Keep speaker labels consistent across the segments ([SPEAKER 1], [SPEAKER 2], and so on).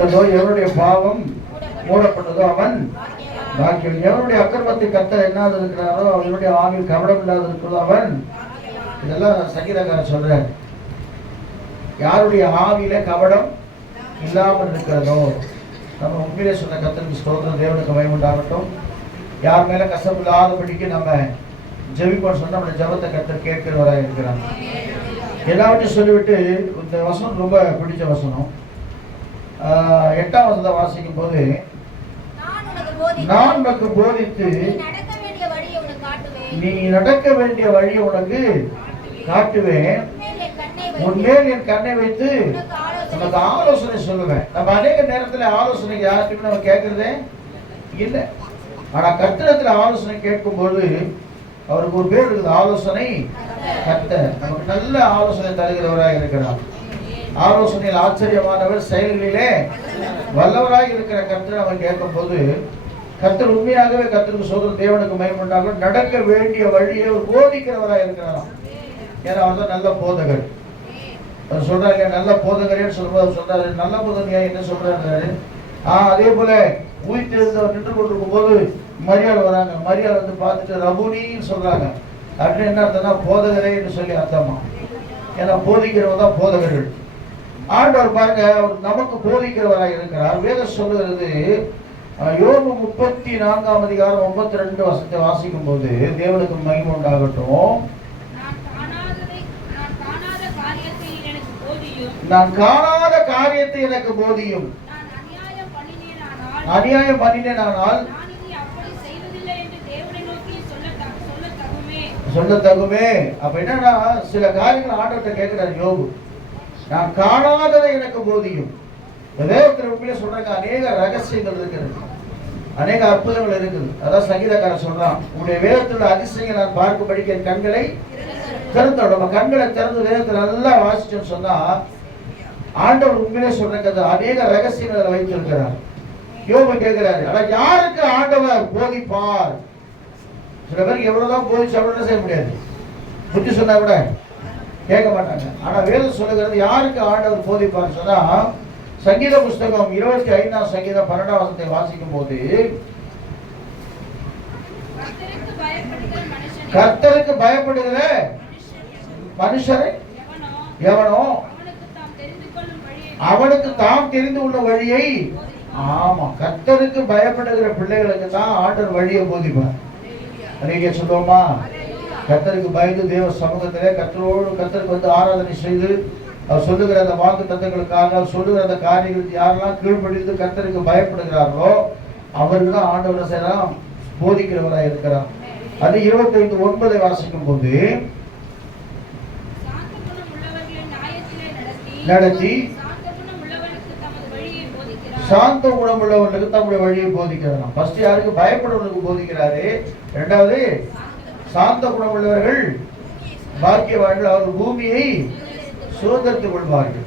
[SPEAKER 1] மூடப்பட்டதோ பாவம் மூடப்பட்டதோ அவன் பாக்கியம் எவருடைய அக்கிரமத்தை கத்த என்னாது இருக்கிறாரோ அவனுடைய ஆவியில் கவனம் இல்லாத இருக்கிறதோ அவன். இதெல்லாம் சங்கீதக்காரர் சொல்றார். யாருடைய ஆவியில கவனம் இல்லாமல் இருக்கிறதோ நம்ம உண்மையிலே சொன்ன கத்தருக்கு ஸ்தோத்திரம் தேவனுக்கு பயமுண்டாகட்டும் யார் மேல கஷ்டம் இல்லாதபடிக்கு நம்ம ஜெபிப்போம் சொன்னா நம்ம ஜெபத்தை கத்தர் கேட்கிறவராக இருக்கிறாங்க எல்லாவற்றையும் சொல்லிவிட்டு இந்த வசனம் ரொம்ப பிடிச்ச வசனம். எட்டாம் வசனத்தை வாசிக்கும் போது
[SPEAKER 2] நான் உனக்கு
[SPEAKER 1] போதித்து
[SPEAKER 2] நீ நடக்க வேண்டிய வழியை உனக்கு காட்டுவேன். உன்மேல் என் கண்ணை வைத்து உனக்கு ஆலோசனை
[SPEAKER 1] சொல்லுவேன். நம்ம அநேக நேரத்துல ஆலோசனை யாருக்குமே நம்ம கேட்கறதே இல்லை. ஆனா கத்திரத்துல ஆலோசனை கேட்கும்போது அவருக்கு ஒரு பேர் இருக்குது ஆலோசனை கர்த்தர். நமக்கு நல்ல ஆலோசனை தருகிறவராக இருக்கிறார். ஆலோசனையில் ஆச்சரியமானவர் செயல்களிலே வல்லவராய் இருக்கிற கர்த்தர் அவன் கேட்கும்போது கத்தர் உண்மையாகவே கர்த்தருக்கு சொல்ற தேவனுக்கு மயமுண்டாக நடக்க வேண்டிய வழியை அவர் போதிக்கிறவராய் இருக்கிறாராம். ஏன்னா அவர் தான் நல்ல போதகர். அவர் சொல்றாங்க நல்ல போதகரேன்னு சொல்லும்போது சொல்றாரு நல்ல போதனையா என்ன சொல்றாரு ஆஹ் அதே போல உயிர்த்தெழுந்தவர் நின்று கொண்டிருக்கும் போது மரியாள் வராங்க. மரியாள் வந்து பார்த்துட்டு ரபுனின்னு சொல்றாங்க. அப்படின்னு என்ன அர்த்தம்னா போதகரேன்னு சொல்லி அர்த்தமா? ஏன்னா போதிக்கிறவங்க தான் போதகர்கள். ஆண்டவர் பாருங்க அவர் நமக்கு போதிக்கிறவராக இருக்கிறார். வேதம் சொல்லுகிறது யோபு முப்பத்தி நான்காம் அதிகாரம் முப்பத்தி ரெண்டு வசத்தை வாசிக்கும் போது தேவனுக்கு மகிமை உண்டாகட்டும்.
[SPEAKER 3] நான் காணாத காரியத்தை எனக்கு போதியும். அநியாயம் பண்ணினேனானால் சொல்ல தகுமே.
[SPEAKER 1] அப்ப என்னன்னா சில காரியங்கள் ஆண்டவர்கிட்ட கேட்கிறார் யோபு. நான் காணாததை எனக்கு போதியும். வேதத்தில் உண்மையிலே சொல்றாங்க அநேக ரகசியங்கள் இருக்கிறது. அநேக அற்புதங்கள் இருக்குது. அதான் சங்கீதக்காரன் சொல்றான் உன்னுடைய வேதத்தில் அதிசயம் நான் பார்க்கும்படிக்கு என் கண்களை திறந்தோம் நம்ம கண்களை திறந்து வேதத்தை நல்லா வாசிச்சோம்னு சொன்னா ஆண்டவர் உண்மையிலே சொல்றாங்க அது அநேக ரகசியங்கள் அதில் வைத்திருக்கிறார். யோபு கேட்கிறாரு ஆனா யாருக்கு ஆண்டவர் போதிப்பார்? சில பேருக்கு எவ்வளவுதான் போதிச்சு அவ்வளவு செய்ய முடியாது. புத்தி சொன்னா கூட கேட்க மாட்டாங்க. ஆனா வேதம் சொல்லுகிறது யாருக்கு ஆண்டவர் போதிப்பார் சொன்னா சங்கீத புஸ்தகம் இருபத்தி ஐந்தாம் சங்கீதம் பன்னெண்டாம் வசனத்தை வாசிக்கும் போது
[SPEAKER 3] கர்த்தருக்கு பயப்படுகிற
[SPEAKER 1] மனுஷரை
[SPEAKER 3] எவனோ? அவனுக்கு தாம் தெரிந்து
[SPEAKER 1] உள்ள வழியை ஆமா கர்த்தருக்கு பயப்படுகிற பிள்ளைகளுக்கு தான் ஆண்டவர் வழியை போதிப்பார். சொல்லுவோமா? கர்த்தருக்கு பயந்து தேவ சமூகத்திலே கத்தரோடு கத்தருக்கு வந்து ஆராதனை செய்து அவர் சொல்லுகிற அந்த வாக்கு தத்தங்களுக்காக அவர் சொல்லுகிற அந்த காரியங்களுக்கு யாரெல்லாம் கீழ்படிந்து கர்த்தருக்கு பயப்படுகிறார்களோ அவர்கள் தான் ஆண்டவர் செய்யலாம் போதிக்கிறவராக இருக்கிறார். அது இருபத்தைந்து ஒன்பதை வாசிக்கும் போது
[SPEAKER 3] நடத்தி சாந்த குணம் உள்ளவர்களுக்கு வழியை போதிக்கிறார்
[SPEAKER 1] தம்முடைய வழியை போதிக்கிறாராம். ஃபர்ஸ்ட் யாருக்கு பயப்படுவதற்கு போதிக்கிறாரு? ரெண்டாவது சாந்த குணமுள்ளவர்கள் பாக்கியவான்கள் அவர் பூமியை சுதந்திரத்துக் கொள்வார்கள்.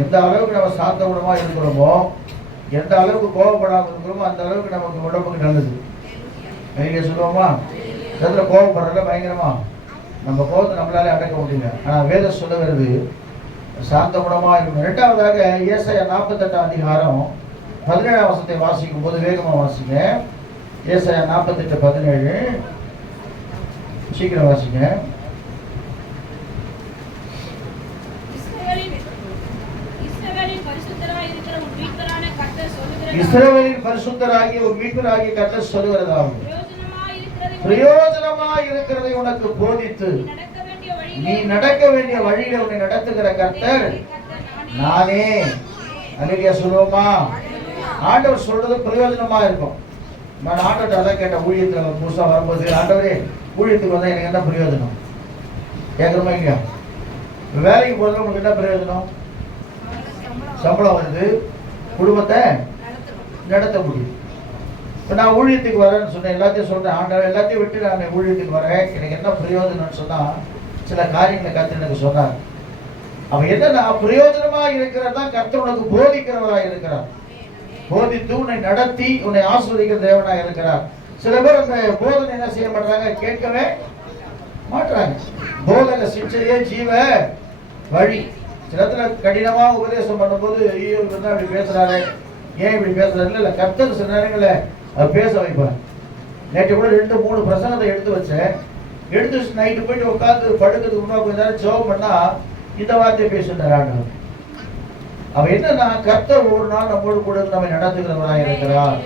[SPEAKER 1] எந்த அளவுக்கு நம்ம சாந்த குணமா இருக்கிறோமோ எந்த அளவுக்கு கோபப்படாமல் இருக்கிறோமோ அந்த அளவுக்கு நமக்கு உடம்புக்கு நல்லது. நீங்க சொல்லுவோமா? எதுல கோபப்படுறதுல பயங்கரமா? நம்ம கோபத்தை நம்மளாலே அடக்க முடியல. ஆனா வேதம் சொல்லுகிறது சாந்த குணமா இருக்கும். இரண்டாவதாக ஏசாயா நாற்பத்தெட்டாம் அதிகாரம் பதினேழாம் வசத்தை வாசிக்கும் போது வேகமா வாசிங்க. ஏசாயா நாற்பத்தெட்டு பதினேழு. சீக்கிரம் வாசிங்க.
[SPEAKER 3] இஸ்ரவேலின்
[SPEAKER 1] பரிசுத்தராகிய ஒரு மீட்பராகிய கர்த்தர் சொல்லுகிறதாகும் பிரயோஜனமா இருக்கிறதை உனக்கு போதித்து
[SPEAKER 3] நீ நடக்க வேண்டிய வழியிலே
[SPEAKER 1] உன்னை நடத்துகிற கர்த்தர் நானே. அன்னைக்கு சொல்லுவோமா? ஆண்டவர் சொல்றது பிரயோஜனமா இருக்கும். நான் ஆண்டவர்கிட்ட அதான் கேட்டேன் ஊழியத்துல புதுசா வரும்போது ஆண்டவரே ஊழியத்துக்கு வந்தால் எனக்கு என்ன பிரயோஜனம்? கேட்குறமா இல்லையா? வேலைக்கு போறதுல உங்களுக்கு என்ன பிரயோஜனம்? சம்பளம் வருது. குடும்பத்தை நடத்த முடியும் இப்போ நான் ஊழியத்துக்கு வரேன்னு சொன்னேன். எல்லாத்தையும் சொல்கிறேன் ஆண்டவர் எல்லாத்தையும் விட்டு நான் ஊழியத்துக்கு வரேன். எனக்கு என்ன பிரயோஜனம்னு சொன்னால் சில காரியங்களை கற்று எனக்கு சொன்னார். அவன் என்னன்னா பிரயோஜனமாக இருக்கிறதா கர்த்தர் உனக்கு போதிக்கிறவராக இருக்கிறார். போதித்து உன்னை நடத்தி உன்னை ஆஸ்வதிக்கிற தேவனாக இருக்கிறார். சில பேர் அந்த போதனை என்ன செய்ய மாட்டாங்க கேட்கவே மாட்டுறாங்க போதனை சிச்சையே ஜீவ வழி. சில இடத்துல கடினமா உபதேசம் பண்ணும்போது ஐயோ இவர் தான் பேசுறாரு. ஏன் இப்படி பேசுறாரு? இல்ல கர்த்தர் சில நேரங்களில் அவர் பேச வைப்பார். நேற்று கூட ரெண்டு மூணு பிரசங்கத்தை எடுத்து வச்சேன். எடுத்து நைட்டு போயிட்டு உட்காந்து படுக்கிறதுக்கு முன்னாடி கொஞ்ச நேரம் ஜெபம் பண்ணா இந்த வார்த்தையை பேசுகிறார் ஆண்டவர். அவ என்னன்னா கர்த்தர் ஒரு நாள் நம்மோடு கூட நம்ம நம்மை நடத்துகிறவராக இருக்கிறார்.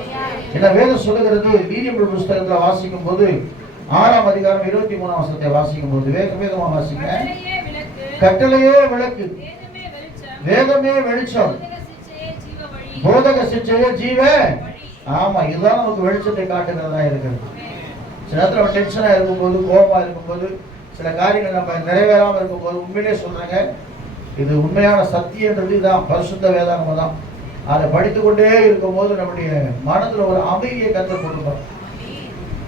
[SPEAKER 1] என்ன வேதம் சொல்லுகிறது நீதிமன்ற புஸ்தகத்துல வாசிக்கும் போது ஆறாம் அதிகாரம் இருபத்தி மூணாம் வசனத்தை வாசிக்கும் போது வேக வேகமா வாசிங்க.
[SPEAKER 3] கட்டளையே விளக்கு. வேதமே வெளிச்சம். போதக சிச்சையே ஜீவ
[SPEAKER 1] ஆமா இதுதான் நமக்கு வெளிச்சத்தை காட்டுகிறதா இருக்கிறது. சில நேரத்தில் நம்ம டென்ஷனாக இருக்கும்போது கோபமா இருக்கும்போது சில காரியங்கள் நம்ம நிறைவேறாமல் இருக்கும்போது உண்மையிலே சொல்றாங்க இது உண்மையான சத்தியன்றது இதுதான் பரிசுத்த வேதாகமம் தான் அதை படித்துக்கொண்டே இருக்கும்போது நம்முடைய மனதுல ஒரு அமைதியை கற்றுக் கொடுப்போம்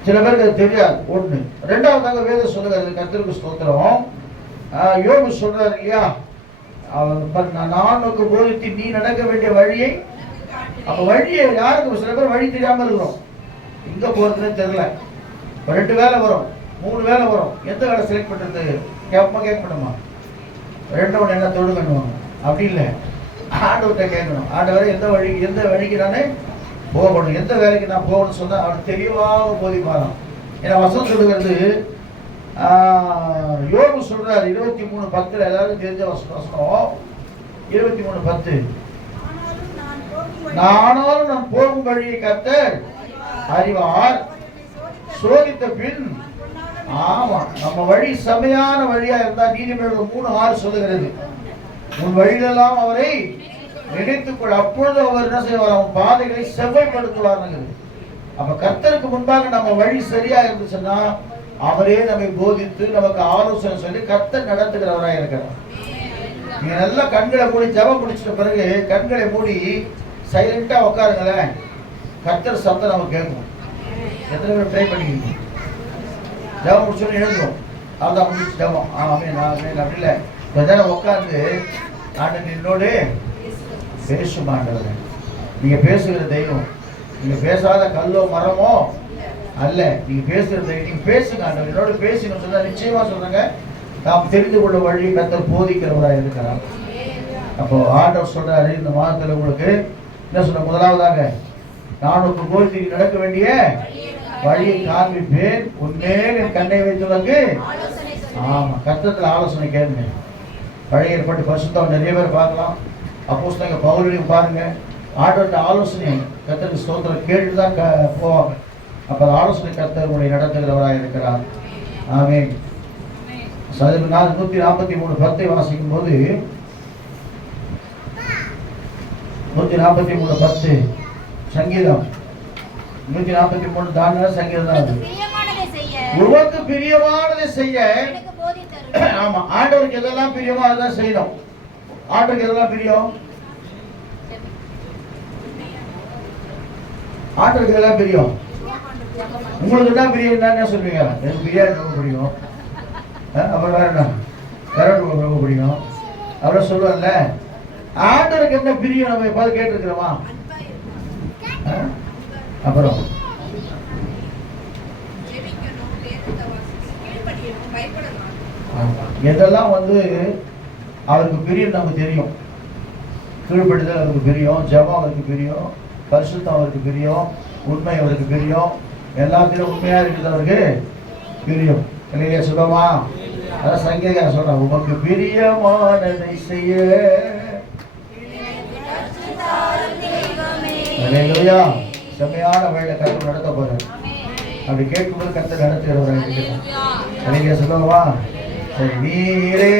[SPEAKER 1] சில பேருக்கு அது தெரியாது. ஒண்ணு. ரெண்டாவதாக வேதம் சொல்லுகிறது கர்த்தருக்கு ஸ்தோத்திரம். யோகு சொல்றாரு இல்லையா? அவர் நான் நானுக்கு போதித்து நீ நடக்க வேண்டிய வழியை அப்ப வழியை யாருக்கு சில பேர் வழி தெரியாம இருக்கிறோம். எங்கே போறதுன்னு தெரியல. இப்ப ரெண்டு வேலை வரும். மூணு வேலை வரும். எந்த வேலை செலக்ட் பண்றது? கேட்பமா கேட்க மாட்டோமா ரெண்டு ஒன்று என்ன தொடுக்கணும் அப்படி இல்லை. ஆண்டவர்கிட்ட கேட்கணும். ஆண்டவரை எந்த வழி எந்த வழிக்கு நானே போகணும் எந்த வேலைக்கு நான் போகணும்னு சொன்னால் அவர் தெளிவாக போதிப்பாராம் ஏன்னா வசனம் சொல்லுகிறது ஆஹ், சொல்றாரு இருபத்தி மூணு பத்துல எல்லாரும் தெரிஞ்ச வசனம் வசனம். இருபத்தி மூணு பத்து.
[SPEAKER 2] போகும்
[SPEAKER 1] நானாலும் நான் போகும் வழியை கத்த அறிவார். சோதித்த பின் ஆமா நம்ம வழி செமையான வழியா இருந்தா நீதிமன்றம் மூணு ஆறு சொல்லுகிறது. உன் வழியிலெல்லாம் அவரை நினைத்துக்கொள். அப்பொழுது அவர் என்ன செய்வார்? அவன் பாதைகளை செவ்வாய்ப்படுத்துவார் அப்ப கர்த்தருக்கு முன்பாக நம்ம வழி சரியா இருந்துச்சுன்னா அவரே நம்மை போதித்து நமக்கு ஆலோசனை சொல்லி கர்த்தர் நடத்துகிறவராக இருக்கிறார். நீங்க நல்லா கண்களை மூடி ஜெபம் முடிச்சிட்ட பிறகு கண்களை மூடி சைலண்டா உட்காருங்களேன். கர்த்தர் சத்தம் நம்ம கேட்கும். எத்தனை பேர் ட்ரை பண்ணிக்கிறீங்க? ஜெபம் முடிச்சோன்னு எழுதுவோம் அதான் முடிச்சு ஜெபம். ஆமே நான் அப்படி இல்லை. நேரம் உட்காந்து ஆண்டு என்னோடு பேசும் ஆண்டவர் நீங்க பேசுகிற தெய்வம் நீங்க பேசாத கல்லோ மரமோ அல்ல நீங்க பேசுகிற தெய்வம் நீங்க பேசுங்க ஆண்டவர் என்னோட பேசுங்க சொன்னா நிச்சயமா சொல்றாங்க. நாம் தெரிந்து கொள்ள வழி கத்தர் போதிக்கிறவராக இருக்கிறார். அப்போ ஆண்டவர் சொல்றாரு இந்த மாதத்துல உங்களுக்கு என்ன சொல்ற முதலாவதாக நான் உனக்கு போதி நடக்க வேண்டிய வழியை காண்பிப்பேன். உன்மேல் என் கண்ணை வைத்துள்ளக்கு
[SPEAKER 2] ஆலோசனை சொல்லு.
[SPEAKER 1] ஆமா கர்த்தத்துல ஆலோசனை கேளுங்க. பழைய ஏற்பாட்டு பரிசுத்தம் நிறைய பேர் பார்க்கலாம். அப்போஸ்தலங்க பவுலையும் பாருங்க. ஆண்டவர்கிட்ட ஆலோசனை கர்த்தருக்கு ஸ்தோத்திரம் கேட்டு தான் க- போவாங்க. அப்ப ஆலோசனை கர்த்தர் உங்களை நடத்துகிறவராக இருக்கிறார். ஆமென். சதுர நாள் நூத்தி நாற்பத்தி மூணு பத்தை வாசிக்கும் போது நூத்தி நாற்பத்தி மூணு பத்து சங்கீதம். நூத்தி நாற்பத்தி மூணு தான சங்கீதம்
[SPEAKER 2] உனக்கு பிரியமானதை செய்ய.
[SPEAKER 1] ஆமா ஆண்டவருக்கு எதெல்லாம் பிரியமோ அதெல்லாம் செய்யணும். ஆண்டவருக்கு எதெல்லாம் பிரியம்? ஆண்டவருக்கு எதெல்லாம் பிரியம்? உங்களுக்கு என்ன பிரியம் என்ன சொல்றீங்க எனக்கு பிரியாணி ரொம்ப பிடிக்கும் அப்புறம் வேற என்ன? கரண்ட் ரொம்ப பிடிக்கும் அப்புறம் சொல்லுவாங்கல்ல ஆண்டவருக்கு என்ன பிரியம் நம்ம எப்பாவது கேட்டிருக்கிறோமா? அப்புறம். எதெல்லாம் வந்து அவருக்கு பிரியம் நமக்கு தெரியும். கீழ்ப்படுதல் அவருக்கு பிரியம் ஜெபம் அவருக்கு பிரியம் பரிசுத்தம் அவருக்கு பிரியம் உண்மை அவருக்கு பிரியம் எல்லாத்திலும் உண்மையா இருக்குது அவருக்கு பிரியம். இல்லையா சுபமா அதான் சங்கீதா சொல்றேன் உமக்கு பிரியமானதை செய்ய. அல்லேலூயா செம்மையான வழியில கருத்து நடத்த போறேன் அப்படி கேட்கும்போது கருத்து நடத்துகிறவராக இருக்கிறார். நீங்க சொல்லுவா சரி நீரே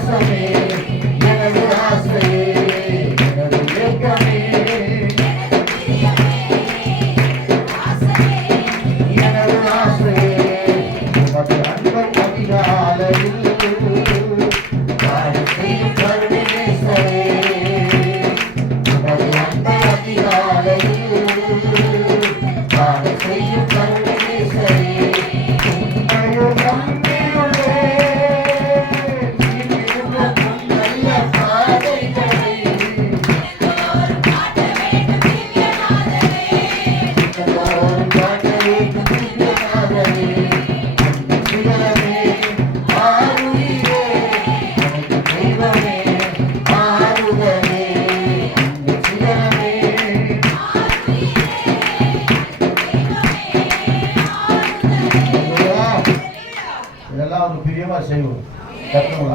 [SPEAKER 1] possa. இதெல்லாம் ஒரு